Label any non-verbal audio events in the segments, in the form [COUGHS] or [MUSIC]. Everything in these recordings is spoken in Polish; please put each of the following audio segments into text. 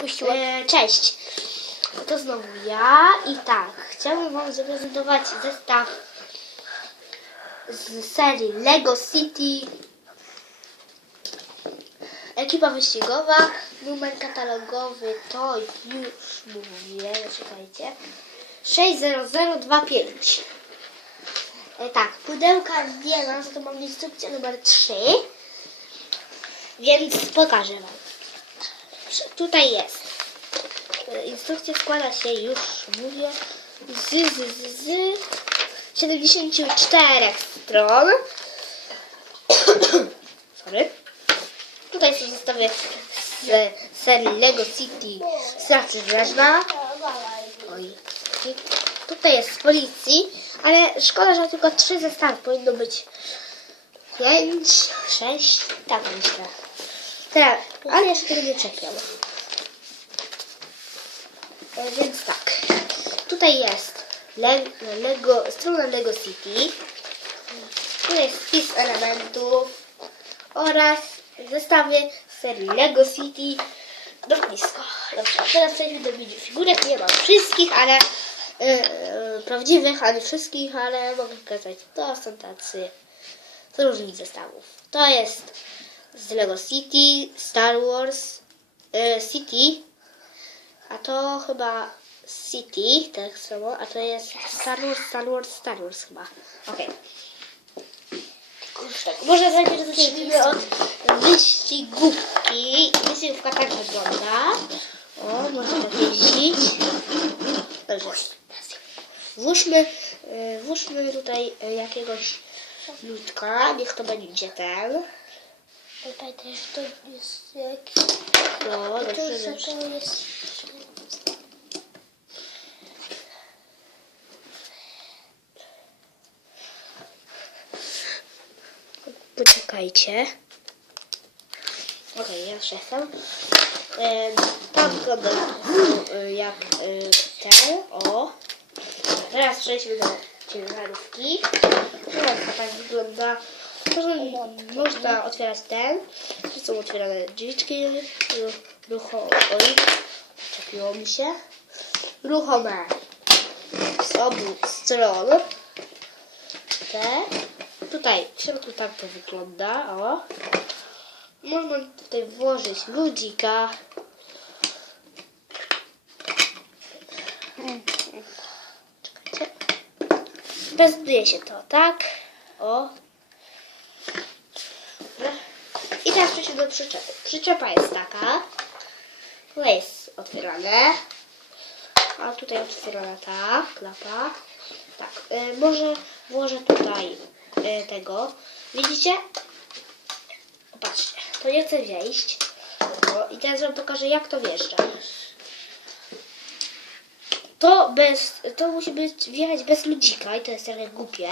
E, cześć. To znowu ja i tak. Chciałbym Wam zaprezentować zestaw z serii Lego City. Ekipa wyścigowa. Numer katalogowy to już mówię, czekajcie. 60025. E, tak, pudełka za to mam instrukcję numer 3. Więc pokażę Wam. Tutaj jest. E, Instrukcja składa się, już mówię, z, z, z, z 74 stron. [COUGHS] Sorry. Tutaj są zestawy z serii Lego City Straży Drzeżna. Oj. Tutaj jest z policji, ale szkoda, że tylko trzy zestawy. Powinno być pięć, sześć, tak myślę. Teraz, ale jeszcze czepiam. E, Więc tak, tutaj jest Le Lego, strona Lego City. Tu jest spis elementów oraz zestawy z serii Lego City do blisko. Dobrze, teraz przejdźmy do minifigurek. Nie mam wszystkich, ale e, e, prawdziwych, a nie wszystkich, ale mogę pokazać. To są tacy z różnych zestawów. To jest z Lego City, Star Wars, e, City, a to chyba City, tak samo, a to jest Star Wars, Star Wars, Star Wars chyba. Okej. Kurczę, Może najpierw zacznijmy od wyścigówki. Wyścigówka tak wygląda. O, można tak jeździć. Dobrze. Włóżmy, e, włóżmy tutaj e, jakiegoś ludka. Niech to będzie ten. Pamiętaj, że to jest jakiś... No, To, dobrze, to jest... Poczekajcie. Okej, ja już jestem. E, Tam wygląda e, jak e, ten. O. Teraz przejdźmy do ciężarówki. Teraz tak wygląda. Można, otwierać ten. Tu są otwierane drzwiczki. Ruchome. Czepiło mi się. Ruchome. Z obu stron. Te. Tutaj w środku tak to wygląda. O. Można tutaj włożyć ludzika. Czekajcie. Prezentuje się to tak. O. Dobra. I teraz przejdźmy do przyczepy. Przyczepa jest taka. Tutaj jest otwierane. A tutaj otwierana ta klapa. Tak, y, może włożę tutaj y, tego. Widzicie? Patrzcie, to nie chcę wejść. I teraz wam pokażę jak to wjeżdża. To bez, to musi być wjechać bez ludzika i to jest trochę głupie.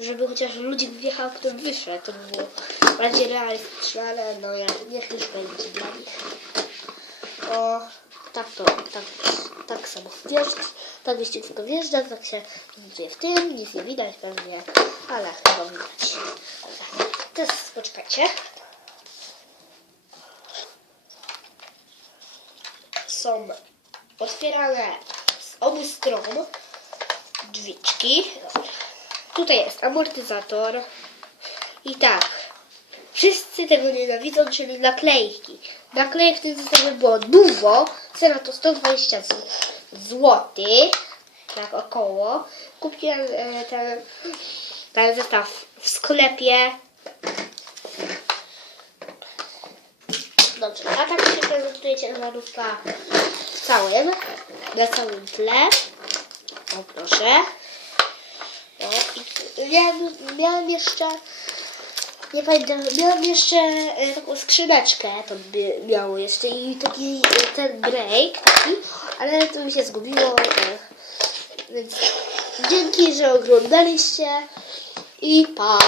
Żeby chociaż ludzik wjechał, kto wyszedł, to by było bardziej realistyczne, ale no ja, niech już będzie dla nich. O, tak to, tak, tak samo wjeżdża, tak wyścigówka wjeżdża, tak się dzieje w tym, nic nie widać pewnie, ale chyba widać. Dobra, teraz poczekajcie. Są otwierane z obu stron drzwiczki. Tutaj jest amortyzator. I tak, Wszyscy tego nienawidzą, czyli naklejki. Naklejek tym zestawie było dużo. Cena to 120 zł. Tak około. Kupiłem e, ten, ten zestaw w sklepie. Dobrze, a tak się prezentuje ciężarówka w całym, na całym tle. O proszę. O, i miałem, miałem jeszcze nie pamiętam, miałam jeszcze e, taką skrzyneczkę, to miało jeszcze i taki e, ten break taki, ale to mi się zgubiło, e, więc dzięki, że oglądaliście i pa!